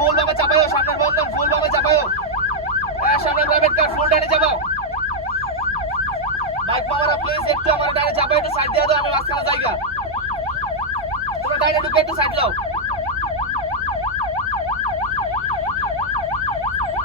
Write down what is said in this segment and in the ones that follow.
ফুল বামে চাপায়ো সামনের বন্ধন ফুল বামে চাপায়ো এই সামনে প্রাইভেট কার ফুল ডানি যাব? বাইক মামারা প্লিজ একটু আমার ডানে চাপা একটু সাইড দিয়ে দাও, আমি মাঝখানে জায়গা। তোমরা ডাইনে ঢুকে একটু সাইড লাও।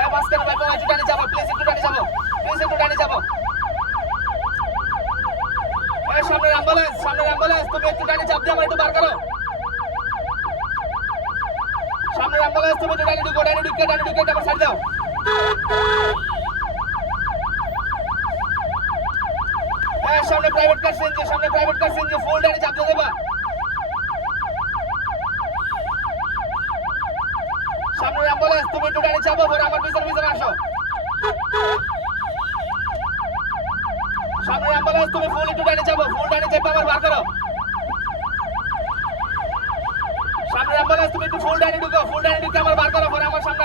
এই মাঝখানে বাইক মামা একটু ডানে যাব প্লিজ একটু ডানে যাব প্লিজ একটু ডানে অ্যাম্বুলেন্স সামনের অ্যাম্বুলেন্স তুমি একটু ডানে চাপ দিয়ে আমার একটু বার করো। অ্যাম্বুলেন্স তুমি একটু ডানে ঢুকো ডানে ঢুকে ডানে এই সামনে প্রাইভেট কার সামনে প্রাইভেট কার ফুল ডানে চাপ দিয়ে দেবা। সামনের অ্যাম্বুলেন্স তুমি একটু ডানে চাপো পরে আমার পিছনে আসো। সামনের অ্যাম্বুলেন্স তুমি ফুল একটু ডানে চাপো ফুল ডানে চেপে আমার বার করো সামনের অ্যাম্বুলেন্স তুমি একটু ফুল ডানে ঢুকো ফুল ডানে ঢুকে আমার বার আমার সামনে